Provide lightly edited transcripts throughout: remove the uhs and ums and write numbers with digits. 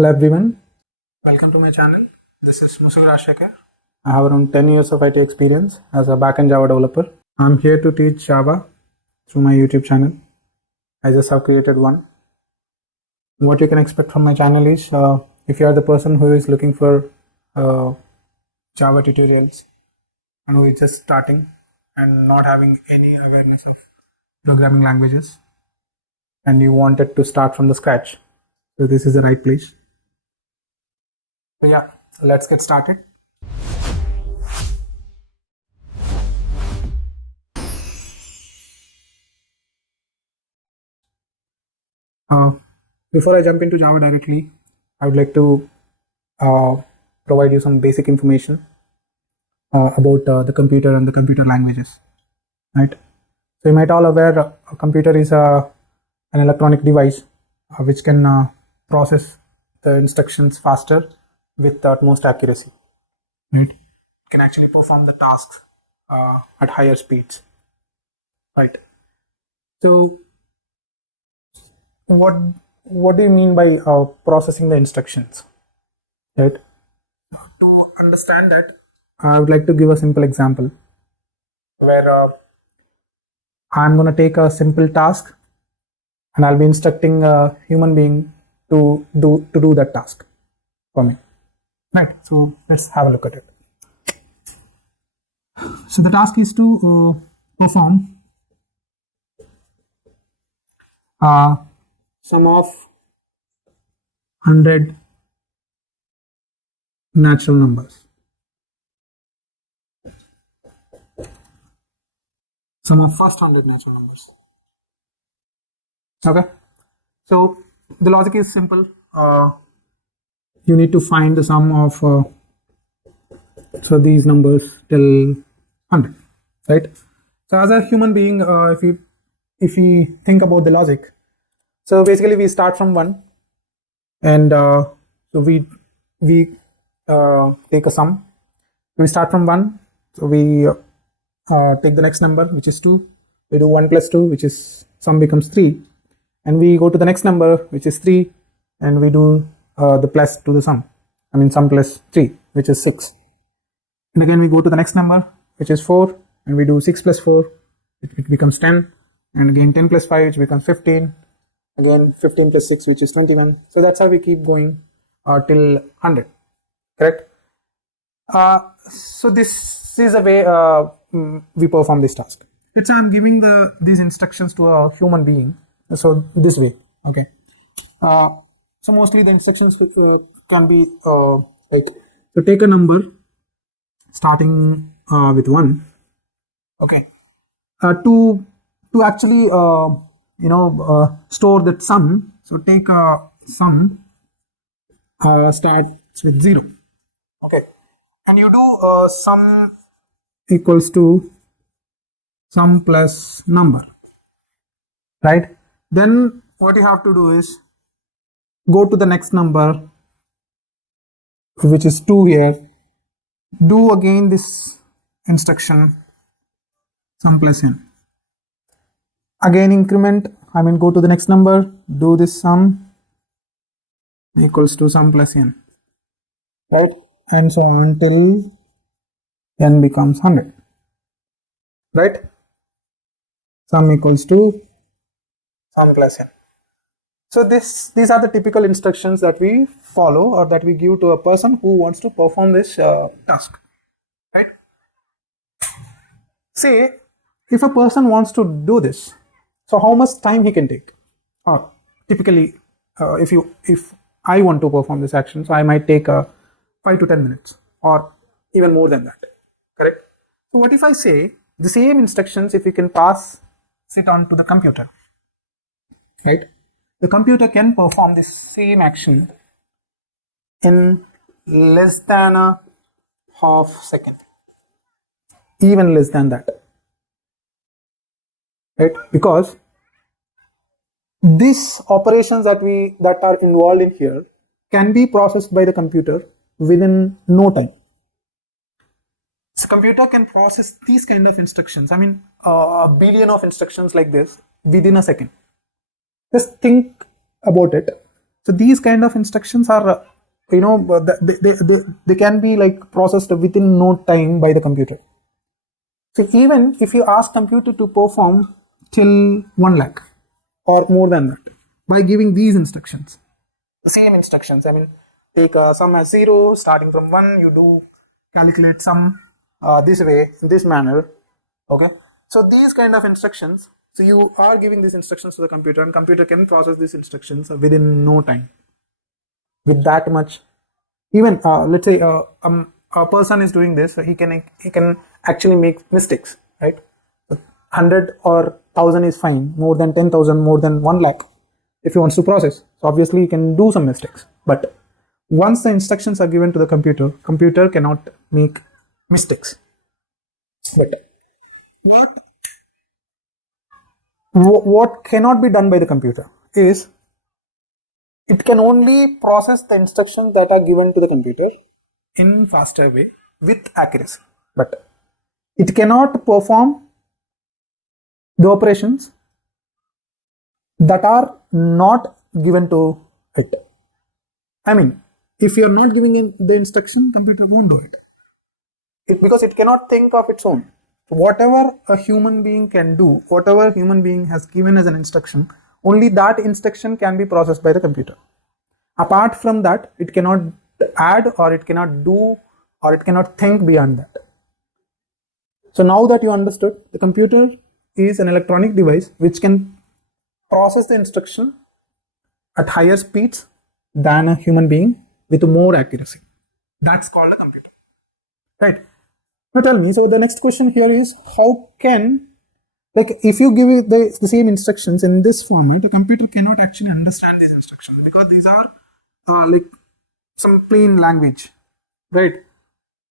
Hello everyone, welcome to my channel. This is Musur Ashaka. I have around 10 years of IT experience as a backend Java developer. I'm here to teach Java through my YouTube channel. I just have created one. What you can expect from my channel is if you are the person who is looking for Java tutorials and who is just starting and not having any awareness of programming languages and you wanted to start from the scratch, so this is the right place. So yeah, let's get started. Before I jump into Java directly, I would like to provide you some basic information about the computer and the computer languages. Right. So you might all aware a computer is an electronic device which can process the instructions faster with the utmost accuracy. Right. It can actually perform the tasks at higher speeds. Right. So what do you mean by processing the instructions? Right. To understand that, I would like to give a simple example where I'm going to take a simple task and I'll be instructing a human being to do that task for me. Right. So let's have a look at it. So the task is to perform sum of 100 natural numbers. Sum of first 100 natural numbers. Okay. So the logic is simple. You need to find the sum of so these numbers till 100, right? So as a human being, if we think about the logic, so basically we start from 1 and so we take a sum. We start from 1, so we take the next number, which is 2. We do 1 plus 2, which is sum becomes 3, and we go to the next number, which is 3, and we do the plus to the sum. I mean sum plus 3, which is 6. And again we go to the next number, which is 4, and we do 6 plus 4, which becomes 10, and again 10 plus 5, which becomes 15. Again 15 plus 6, which is 21. So that's how we keep going till 100. Correct? So this is a way we perform this task. Let's say I'm giving these instructions to a human being. So this way, okay. So mostly the instructions can be like, so take a number starting with 1. Okay. To actually store that sum. So take a sum starts with 0. Okay. And you do sum equals to sum plus number, right? Then what you have to do is go to the next number, which is 2 here. Do again this instruction sum plus n. Again increment, I mean go to the next number, do this sum equals to sum plus n, right? And so on till n becomes 100, right? Sum equals to sum plus n. So these are the typical instructions that we follow or that we give to a person who wants to perform this task, right? Say if a person wants to do this, so how much time he can take? Typically, if I want to perform this action, so I might take 5 to 10 minutes or even more than that. Correct? So what if I say the same instructions, if we can pass it on to the computer, right? The computer can perform this same action in less than a half second, even less than that, right? Because these operations that are involved in here can be processed by the computer within no time. So computer can process these kind of instructions, I mean a billion of instructions like this within a second. Just think about it. So these kind of instructions are, they can be like processed within no time by the computer. So even if you ask computer to perform till 1 lakh or more than that by giving these instructions, the same instructions, I mean, take sum as 0, starting from 1, you do calculate sum this way, in this manner. Okay, so these kind of instructions, so you are giving these instructions to the computer, and computer can process these instructions within no time with that much. Even let's say a person is doing this, he can actually make mistakes, right? 100 or 1000 is fine, more than 10,000, more than 1 lakh if he wants to process. So obviously he can do some mistakes, but once the instructions are given to the computer cannot make mistakes. But what cannot be done by the computer is it can only process the instructions that are given to the computer in faster way with accuracy, but it cannot perform the operations that are not given to it. I mean, if you are not giving the instruction, computer won't do it, because it cannot think of its own. Whatever a human being can do, whatever human being has given as an instruction, only that instruction can be processed by the computer. Apart from that, it cannot add, or it cannot do, or it cannot think beyond that. So now that you understood, the computer is an electronic device which can process the instruction at higher speeds than a human being with more accuracy. That's called a computer, right? Now tell me, so the next question here is, how can, like, if you give it the same instructions in this format, a computer cannot actually understand these instructions, because these are like some plain language, right?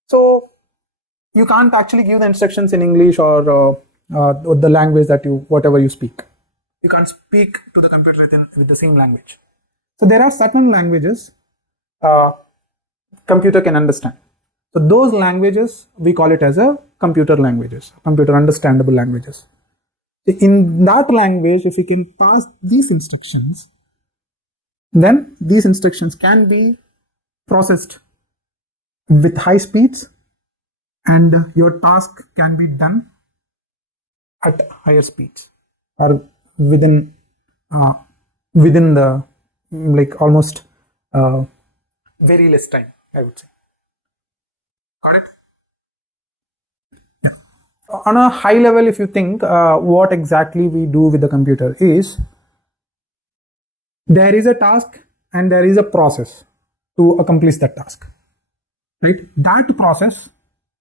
So you can't actually give the instructions in English or the language that whatever you speak. You can't speak to the computer with the same language. So there are certain languages computer can understand. So those languages, we call it as a computer languages, computer understandable languages. In that language, if we can pass these instructions, then these instructions can be processed with high speeds, and your task can be done at higher speeds, or within the like almost very less time, I would say. Got it? On a high level, if you think what exactly we do with the computer is, there is a task and there is a process to accomplish that task, right? That process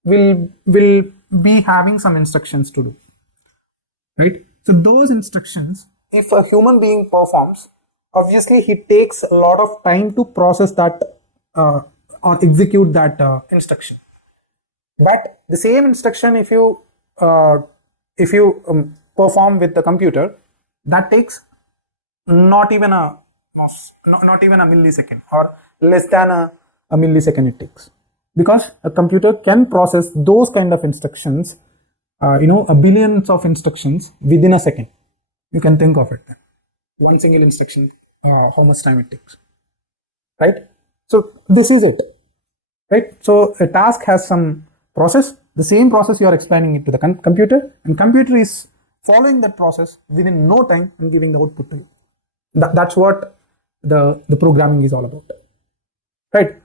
will be having some instructions to do, right? So those instructions, if a human being performs, obviously he takes a lot of time to process that or execute that instruction. But the same instruction, if you perform with the computer, that takes not even a millisecond, or less than a millisecond it takes, because a computer can process those kind of instructions, a billions of instructions within a second. You can think of it then. One single instruction, how much time it takes, right? So this is it, right? So a task has some process. The same process you are explaining it to the computer, and computer is following that process within no time and giving the output to you. That's what the programming is all about, right?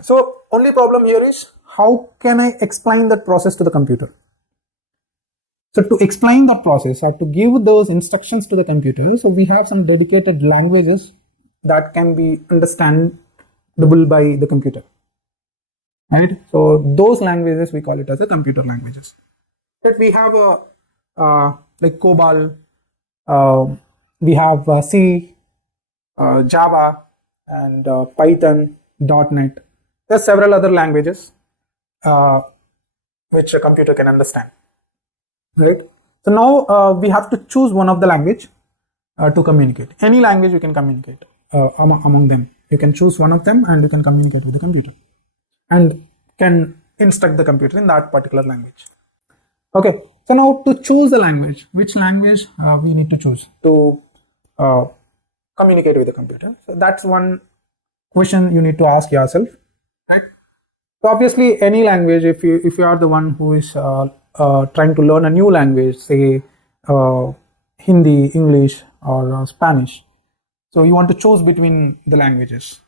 So only problem here is, how can I explain that process to the computer? So to explain the process, or to give those instructions to the computer, so we have some dedicated languages that can be understandable by the computer, right? So those languages, we call it as a computer languages. But we have like COBOL, we have C, Java, and Python, .NET. There are several other languages which a computer can understand, right? So now we have to choose one of the language to communicate. Any language you can communicate among them. You can choose one of them and you can communicate with the computer, and can instruct the computer in that particular language. Okay, so now to choose the language, which language we need to choose to communicate with the computer? So that's one question you need to ask yourself, right? So obviously, any language, if you are the one who is trying to learn a new language, say Hindi, English, or Spanish, so you want to choose between the languages.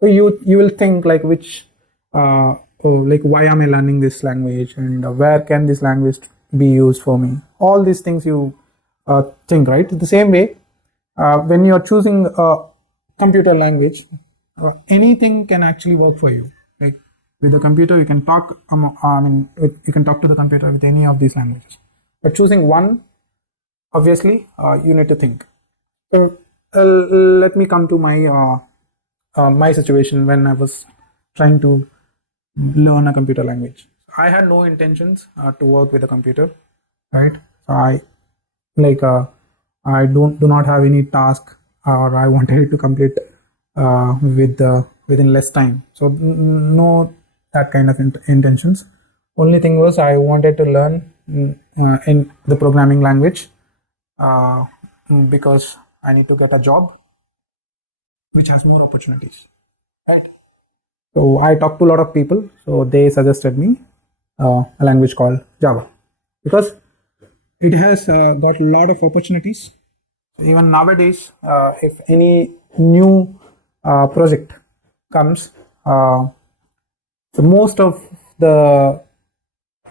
So you will think like which like why am I learning this language, and where can this language be used for me? All these things you think, right? The same way, when you are choosing a computer language, anything can actually work for you. Like with the computer, you can talk. You can talk to the computer with any of these languages. But choosing one, obviously, you need to think. So let me come to my situation when I was trying to learn a computer language. I had no intentions to work with a computer, right? So I do not have any task, or I wanted it to complete within less time. So no that kind of intentions. Only thing was I wanted to learn in the programming language uh, because I need to get a job which has more opportunities. Right. So I talked to a lot of people. So they suggested me a language called Java because it has got a lot of opportunities. Even nowadays, if any new project comes, so most of the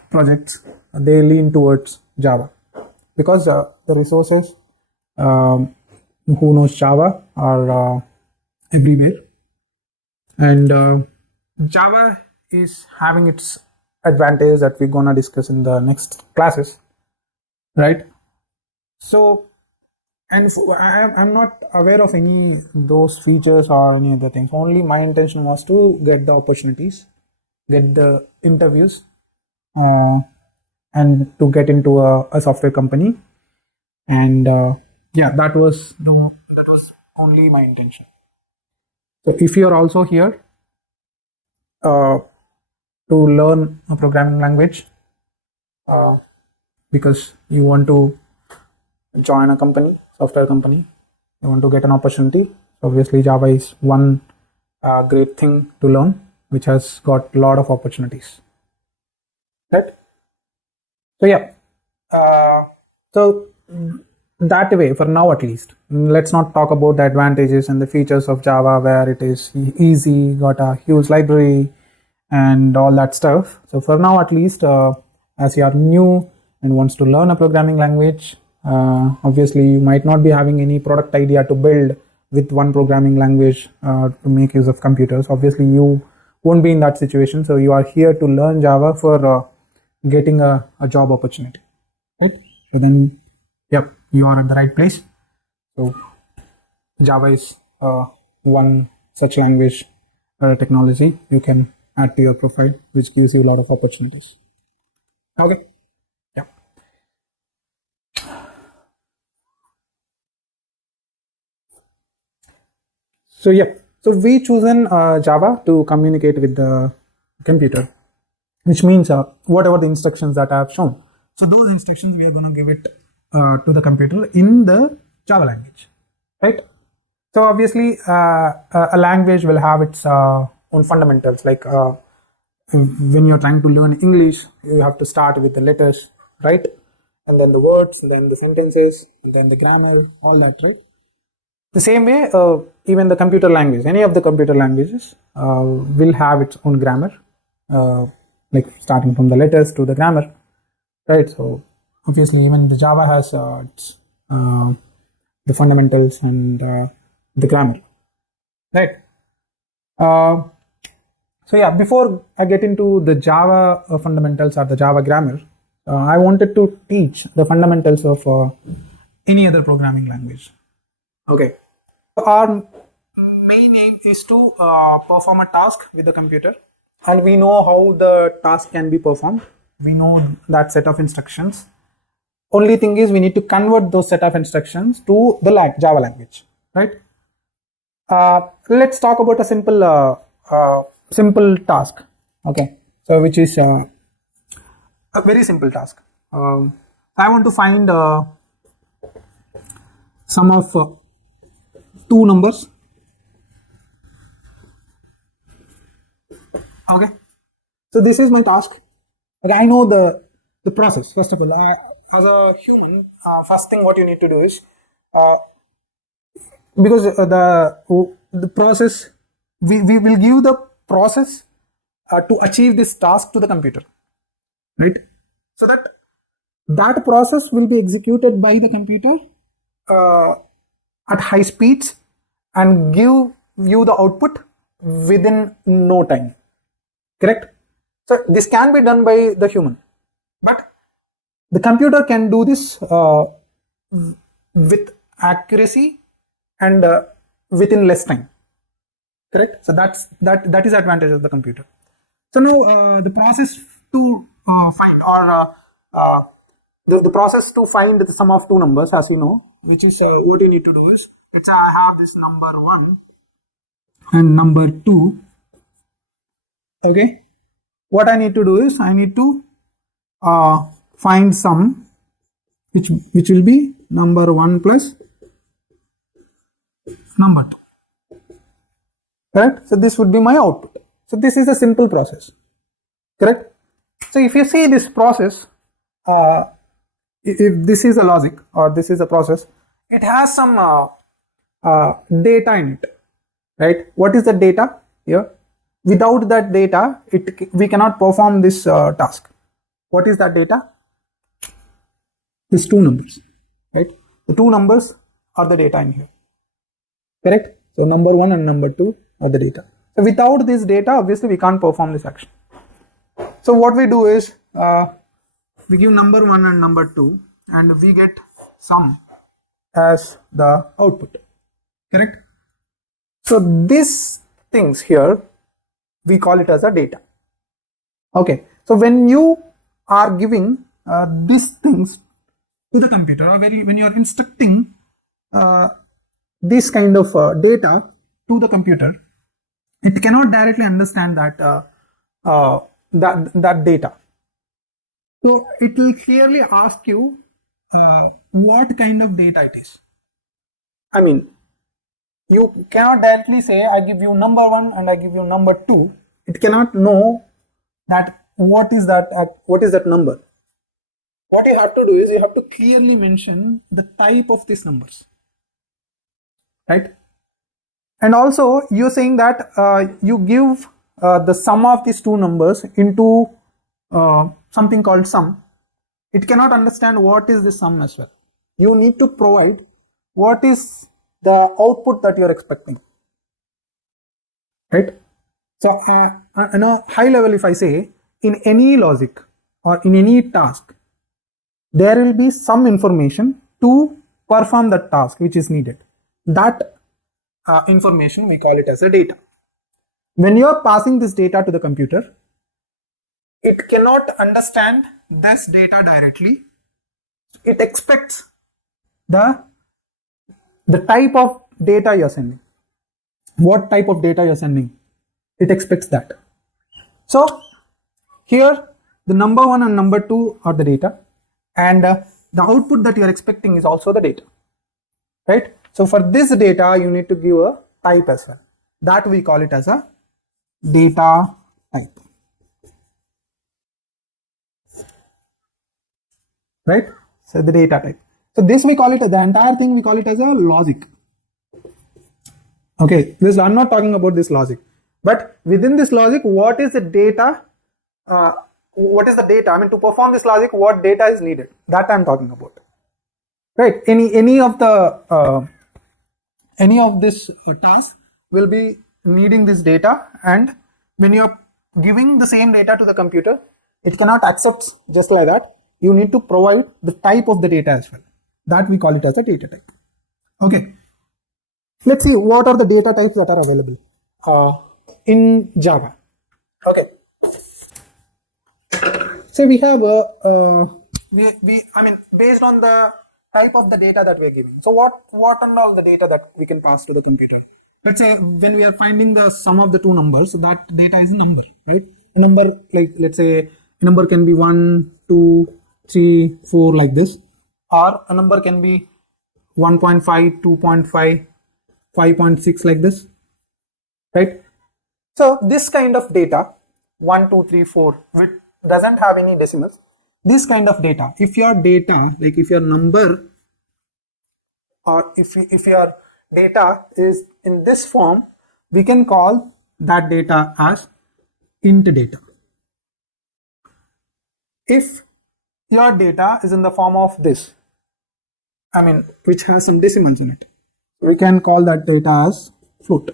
projects they lean towards Java because the resources who knows Java are everywhere, and Java is having its advantage that we're gonna discuss in the next classes, right? So, and I'm not aware of any those features or any other things. Only my intention was to get the opportunities, get the interviews, and to get into a software company. And yeah, that was only my intention. So if you are also here to learn a programming language because you want to join a company, software company, you want to get an opportunity, obviously Java is one great thing to learn, which has got a lot of opportunities, right? So yeah, so that way for now at least, let's not talk about the advantages and the features of Java where it is easy, got a huge library and all that stuff. So for now at least, as you are new and wants to learn a programming language, obviously you might not be having any product idea to build with one programming language to make use of computers. Obviously you won't be in that situation, so you are here to learn Java for getting a job opportunity, right? So then, yep, you are at the right place. So Java is one such language technology you can add to your profile, which gives you a lot of opportunities. Okay. Yeah. So yeah, so we chosen Java to communicate with the computer, which means whatever the instructions that I have shown. So those instructions we are going to give it to the computer in the Java language, right? So obviously a language will have its own fundamentals. Like when you're trying to learn English, you have to start with the letters, right? And then the words, then the sentences, then the grammar, all that, right? The same way, even the computer language, any of the computer languages will have its own grammar, like starting from the letters to the grammar, right? So obviously, even the Java has its, the fundamentals and the grammar, right? So yeah, before I get into the Java fundamentals or the Java grammar, I wanted to teach the fundamentals of any other programming language. Okay. Our main aim is to perform a task with the computer, and we know how the task can be performed. We know that set of instructions. Only thing is we need to convert those set of instructions to the Java language, right? Let's talk about a simple task. Okay, so which is a very simple task. I want to find sum of two numbers. Okay, so this is my task. Okay, I know the process. First of all, as a human, first thing what you need to do is because the process we will give the process to achieve this task to the computer, right? So that process will be executed by the computer at high speeds and give you the output within no time. Correct? So this can be done by the human, but the computer can do this with accuracy and within less time. Correct? So that is the advantage of the computer. So now the process to find or the process to find the sum of two numbers, as you know, which is what you need to do is, let's say I have this number 1 and number 2. Okay, what I need to do is I need to find sum which will be number 1 plus number 2. Correct? So this would be my output. So this is a simple process. Correct? So if you see this process, if this is a logic or this is a process, it has some data in it, right? What is the data here? Without that data, we cannot perform this task. What is that data? These two numbers, right? The two numbers are the data in here. Correct? So number 1 and number 2 are the data. So without this data, obviously we can't perform this action. So what we do is we give number 1 and number 2 and we get sum as the output. Correct? So these things here, we call it as a data. Okay, so when you are giving these things to the computer, or when you are instructing this kind of data to the computer, it cannot directly understand that that data. So it will clearly ask you what kind of data it is. I mean, you cannot directly say I give you number 1 and I give you number 2. It cannot know that what is that number. What you have to do is you have to clearly mention the type of these numbers, right? And also you're saying that you give the sum of these two numbers into something called sum. It cannot understand what is the sum as well. You need to provide what is the output that you're expecting, right? So on a high level, if I say in any logic or in any task, there will be some information to perform that task which is needed. That information we call it as a data. When you are passing this data to the computer, it cannot understand this data directly. It expects the type of data you're sending. What type of data you're sending? It expects that. So here the number 1 and number 2 are the data, and the output that you're expecting is also the data, right? So for this data you need to give a type as well. That we call it as a data type, right? So the data type. So this we call it, the entire thing we call it as a logic. Okay, this I'm not talking about this logic, but within this logic, what is the data? What is the data? I mean, to perform this logic, what data is needed? That I'm talking about, right? Any of this task will be needing this data, and when you are giving the same data to the computer, it cannot accept just like that. You need to provide the type of the data as well. That we call it as a data type. Okay, let's see what are the data types that are available in Java. Okay, so we have I mean, based on the type of the data that we are giving. So what and all the data that we can pass to the computer. Let's say when we are finding the sum of the two numbers, so that data is a number, right? A number, like let's say a number can be 1, 2, 3, 4 like this, or a number can be 1.5, 2.5, 5.6 like this, right? So this kind of data, 1, 2, 3, 4, which doesn't have any decimals, this kind of data, if your data, like if your number or if your data is in this form, we can call that data as int data. If your data is in the form of this, I mean, which has some decimals in it, we can call that data as float.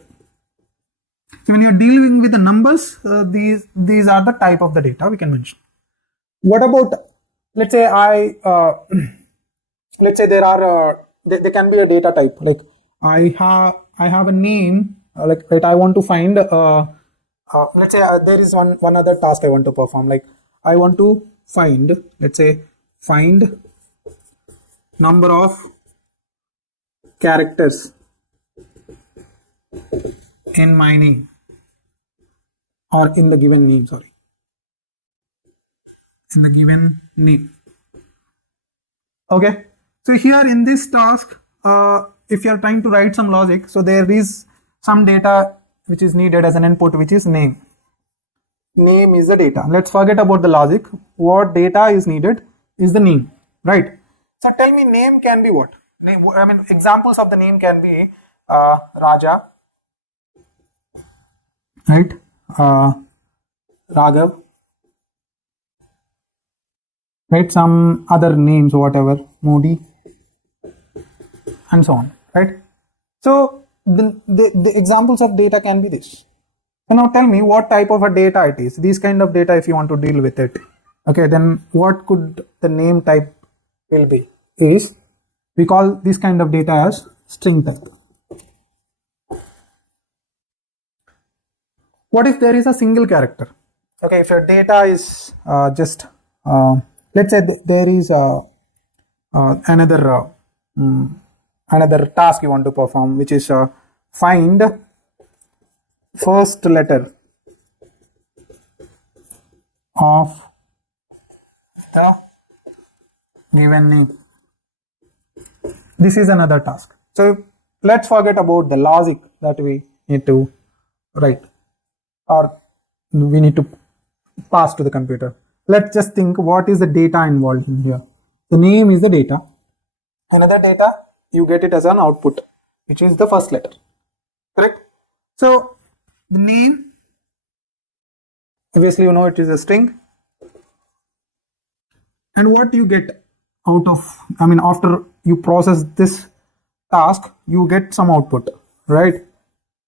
So when you're dealing with the numbers, these are the type of the data we can mention. What about, let's say let's say there can be a data type, like I have a name, like that I want to find. Let's say there is one other task I want to perform, like I want to find, let's say find number of characters in my name, or in the given name, sorry, in the given name. Okay, so here in this task, if you are trying to write some logic, so there is some data which is needed as an input, which is name. Name is the data. Let's forget about the logic. What data is needed is the name, right? So tell me, name can be what? I mean, examples of the name can be Raja, right? Raghav, right? Some other names, whatever, Modi, and so on, right? So the examples of data can be this. So now tell me what type of a data it is. These kind of data, if you want to deal with it, okay, then what could the name type will be? Is we call this kind of data as string type. What if there is a single character? Okay, if your data is just let's say there is another task you want to perform, which is find first letter of the given name. This is another task. So let's forget about the logic that we need to write or we need to pass to the computer. Let's just think what is the data involved in here. The name is the data. Another data, you get it as an output, which is the first letter. Correct? So the name, obviously you know it is a string. And what you get out of, I mean, after you process this task, you get some output, right?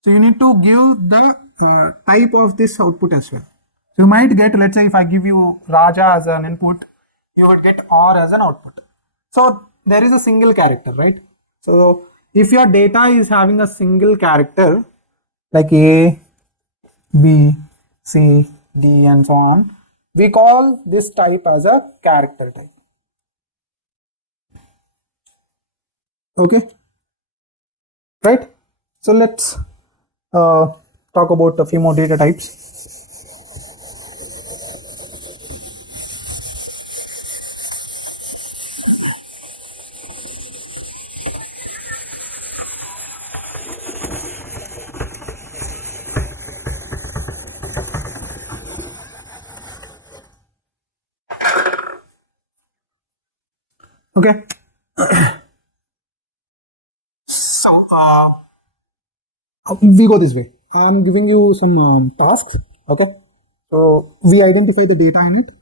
So you need to give the type of this output as well. So you might get, let's say if I give you Raja as an input, you would get R as an output. So there is a single character, right? So if your data is having a single character like A, B, C, D and so on, we call this type as a character type. Okay, right? So let's talk about a few more data types. Okay. So we go this way. I'm giving you some tasks. Okay. So we identify the data in it,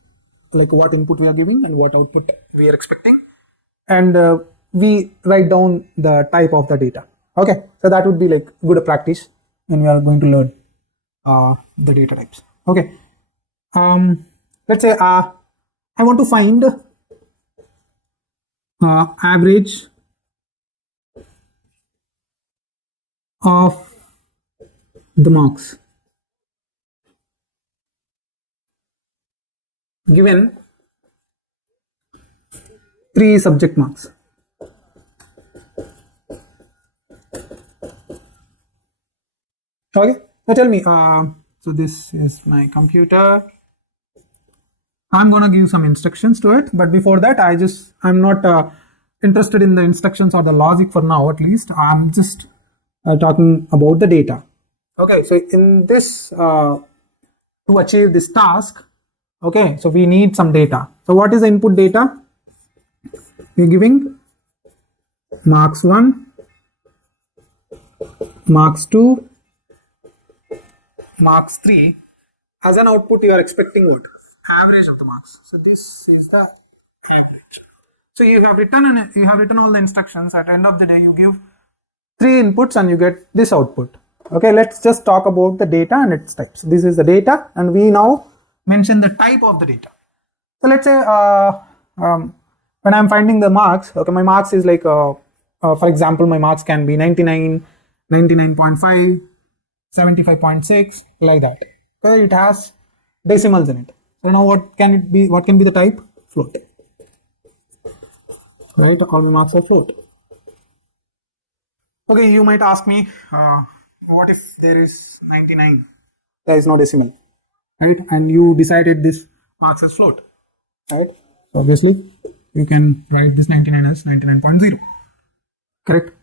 like what input we are giving and what output we are expecting, and we write down the type of the data. Okay. So that would be like good practice when we are going to learn the data types. Okay. Let's say I want to find average of the marks given 3 subject marks. Okay, now tell me, so this is my computer. I'm gonna give some instructions to it, but before that I'm not interested in the instructions or the logic for now. At least I'm just talking about the data. Okay, so in this to achieve this task, okay, so we need some data. So what is the input data? We're giving marks 1, marks 2, marks 3. As an output, you are expecting what? Average of the marks. So this is the average. So you have written all the instructions. At the end of the day, you give 3 inputs and you get this output. Okay, let's just talk about the data and its types. This is the data, and we now mention the type of the data. So let's say when I'm finding the marks, okay, my marks is like, for example, my marks can be 99, 99.5, 75.6, like that. Okay, it has decimals in it. So now what can it be? What can be the type? Float. Right? All my marks are float. Okay, you might ask me, what if there is 99? There is no decimal, right? And you decided this marks as float, right? So obviously, you can write this 99 as 99.0, correct?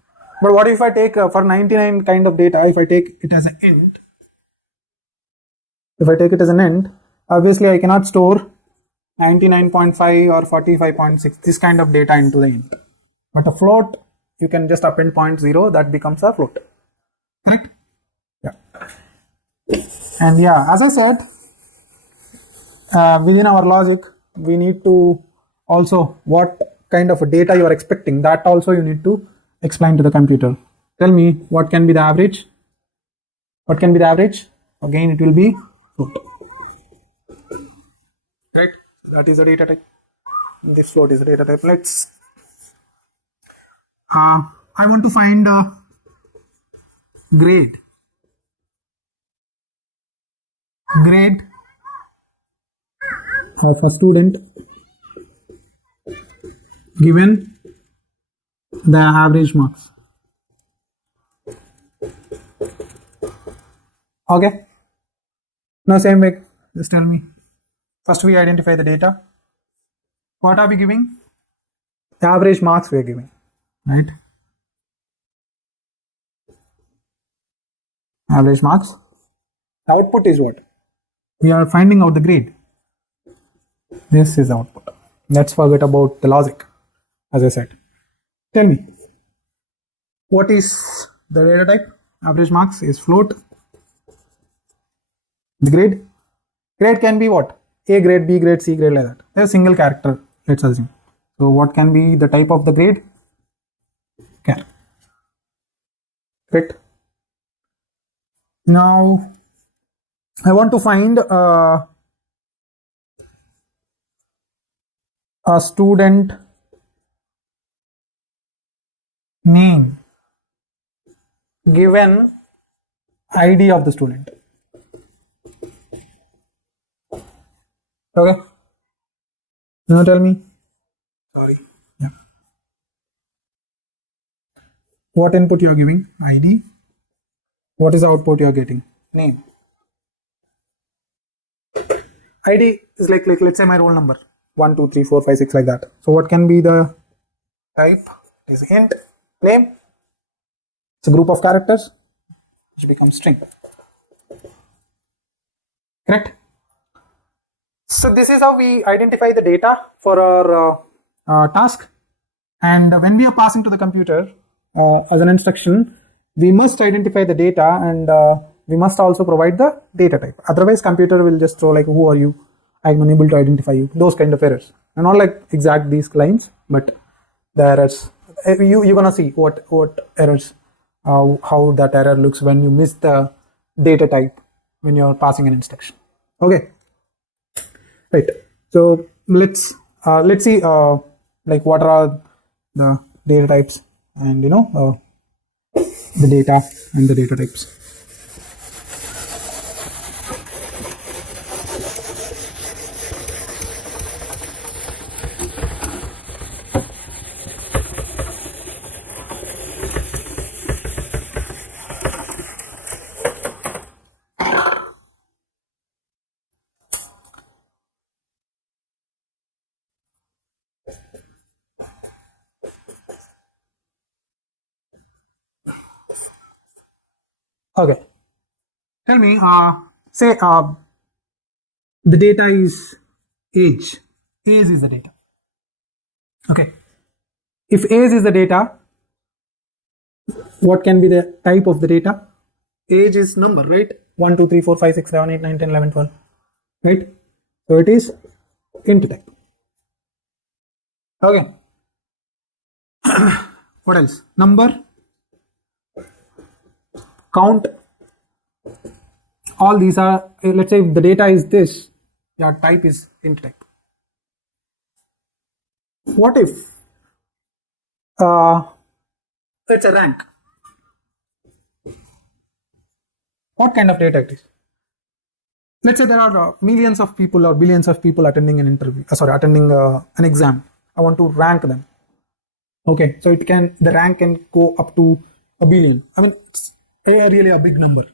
But what if I take for 99 kind of data, if I take it as an int, obviously I cannot store 99.5 or 45.6, this kind of data into the int. But a float, you can just append 0.0, that becomes a float, correct? Yeah. And yeah, as I said, within our logic, we need to also what kind of data you are expecting, that also you need to explain to the computer. Tell me, what can be the average? What can be the average? Again, it will be float. Right? That is the data type. This float is the data type. Let's. I want to find a grade. Grade of a student given the average marks. Okay. Now same way, just tell me. First we identify the data. What are we giving? The average marks we are giving, right? Average marks. The output is what? We are finding out the grade. This is the output. Let's forget about the logic, as I said. Tell me, what is the data type? Average marks is float. The grade? Grade can be what? A grade, B grade, C grade, like that. There's a single character, let's assume. So what can be the type of the grade? Char. Correct. Now, I want to find a student name given ID of the student. Okay. Now tell me. Sorry. Yeah. What input you are giving? ID. What is the output you are getting? Name. ID is like let's say my roll number 1, 2, 3, 4, 5, 6, like that. So what can be the type? It is int. Name. It's a group of characters which becomes string. Correct. So this is how we identify the data for our task. And when we are passing to the computer as an instruction, we must identify the data, and we must also provide the data type. Otherwise, computer will just throw like, who are you? I'm unable to identify you. Those kind of errors. And not like exact these lines, but the errors. You're gonna see what errors, how that error looks when you miss the data type when you're passing an instruction. Okay. Right. So let's see like what are the data types, and the data and the data types. Okay, tell me, say the data is age. Age is the data. Okay, if age is the data, what can be the type of the data? Age is number, right? 1, 2, 3, 4, 5, 6, 7, 8, 9, 10, 11, 12, right? So it is int type. Okay. What else? Number, count. All these are, let's say if the data is this, your type is int type. What if it's a rank? What kind of data it is? Let's say there are millions of people or billions of people attending an interview, attending an exam. I want to rank them. Okay, so the rank can go up to a billion. I mean, it's really a big number.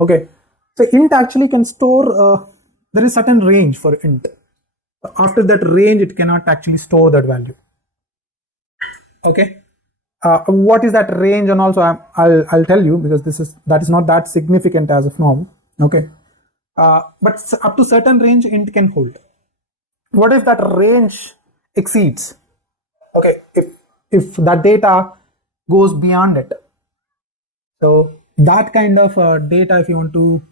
Okay, so int actually can store, there is certain range for int. After that range, it cannot actually store that value. Okay, what is that range? And also I'll tell you, because that is not that significant as of now. Okay, but up to certain range int can hold. What if that range exceeds? Okay, if that data goes beyond it, so that kind of data, if you want to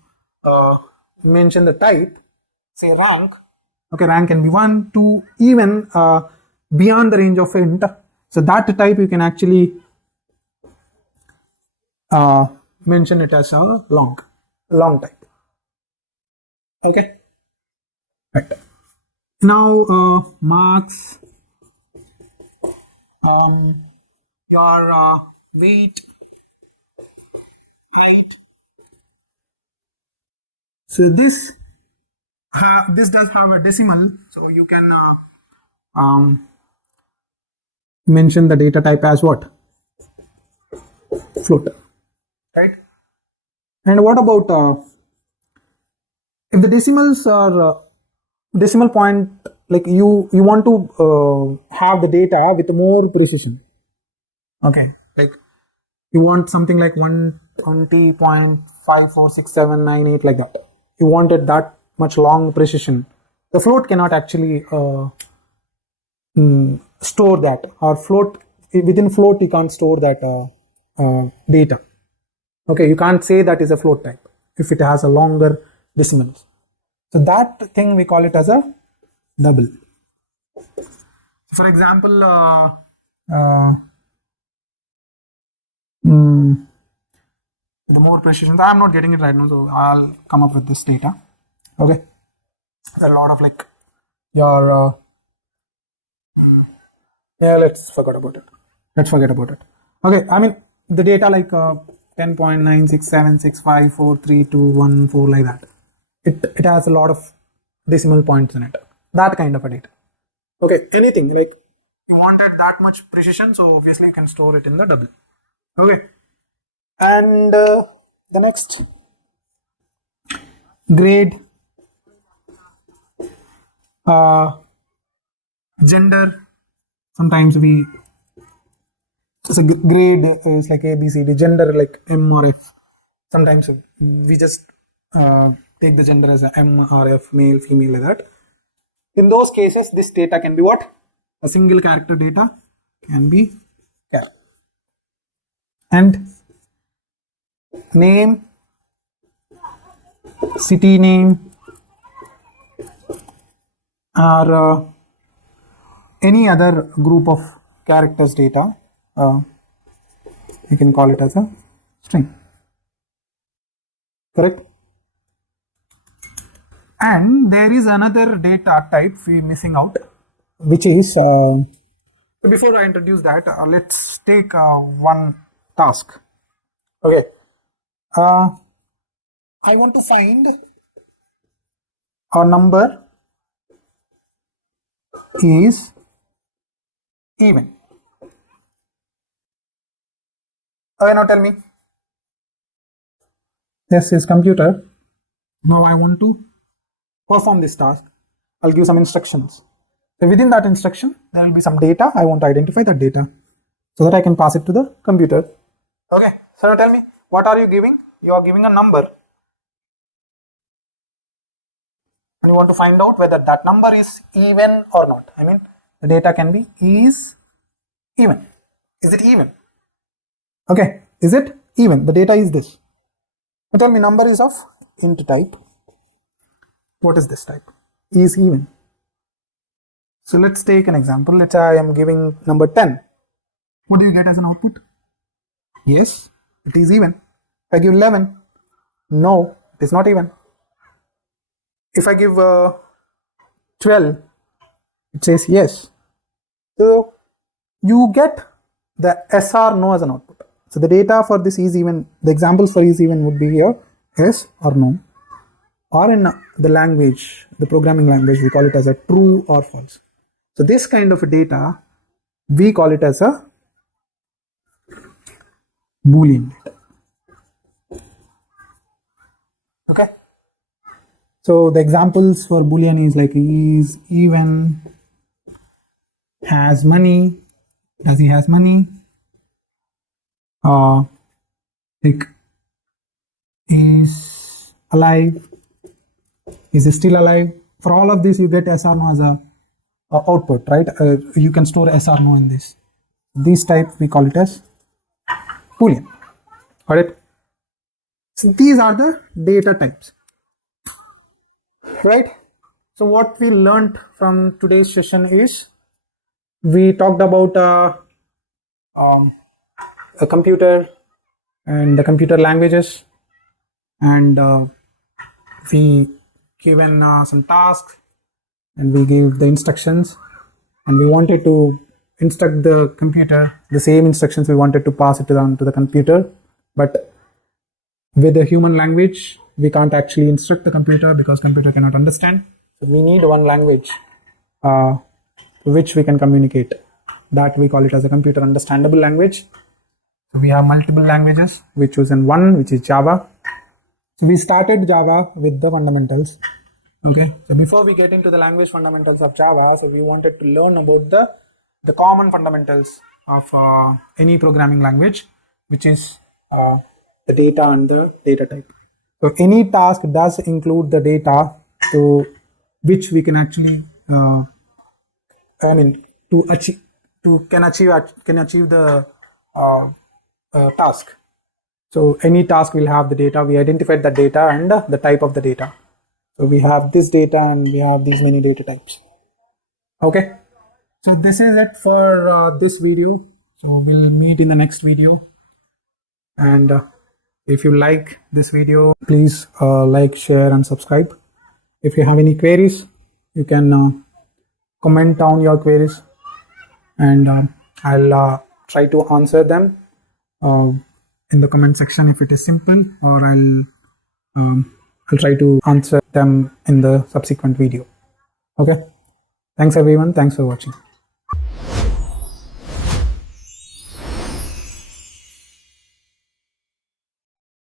mention the type, say rank. Okay, rank can be 1, 2, even beyond the range of int. So that type you can actually mention it as a long type. Okay, right. Now marks, your weight, height. So this does have a decimal, so you can mention the data type as what? Float, right? And what about if the decimals are decimal point, like you want to have the data with more precision. Okay, like you want something like 120.546798, like that. You wanted that much long precision. The float cannot actually store that, or within float you can't store that data. Okay, you can't say that is a float type if it has a longer decimals. So that thing we call it as a double. For example, the more precision, I'm not getting it right now, so I'll come up with this data. Okay, there are a lot of like your yeah, let's forget about it. Okay, I mean the data like 10.967654321 like that. It has a lot of decimal points in it. That kind of a data. Okay, anything like you wanted that much precision, so obviously you can store it in the double. Okay, and the next, grade, gender. Sometimes so grade is like A, B, C, D. Gender like M or F. Sometimes we just take the gender as a M or F, male, female, like that. In those cases, this data can be what? A single character data can be char. And name, city name, or any other group of characters data, you can call it as a string. Correct? And there is another data type we missing out, which is before I introduce that, let's take one task. Okay, I want to find a number is even. Okay, now tell me. This is computer. Now I want to perform this task. I'll give some instructions. So within that instruction, there will be some data. I want to identify that data so that I can pass it to the computer. Okay, so now tell me, what are you giving? you are giving a number and you want to find out whether that number is even or not. I mean, the data can be is even. Is it even? Okay, is it even? The data is this. Now tell me, number is of int type. What is this type? Is even. So let's take an example. Let's say I am giving number 10. What do you get as an output? Yes, it is even. If I give 11, no, it is not even. If I give 12, it says yes. So you get the yes or no as an output. So the data for this is even, the examples for is even would be here yes or no, or in the language, the programming language, we call it as a true or false. So this kind of data, we call it as a Boolean data. Okay. So the examples for Boolean is like is even, has money, does he has money, like is alive, is he still alive. For all of this you get yes or no as a output, right? You can store yes or no in this. This type we call it as Boolean. Got it? So these are the data types, right? So what we learned from today's session is we talked about a computer and the computer languages, and we given some tasks and we gave the instructions, and we wanted to instruct the computer the same instructions we wanted to pass it on to the computer, but with the human language we can't actually instruct the computer because computer cannot understand. So we need one language which we can communicate. That we call it as a computer understandable language. So we have multiple languages. We chosen one, which is Java. So we started Java with the fundamentals. Okay. So before we get into the language fundamentals of Java, so we wanted to learn about the common fundamentals of any programming language, which is the data and the data type. So any task does include the data to which we can actually can achieve the task. So any task will have the data. We identified the data and the type of the data. So we have this data and we have these many data types. Okay. So this is it for this video. So we'll meet in the next video. And if you like this video, please like, share and subscribe. If you have any queries, you can comment down your queries, and I'll try to answer them in the comment section if it is simple, or I'll try to answer them in the subsequent video. Okay. Thanks everyone. Thanks for watching.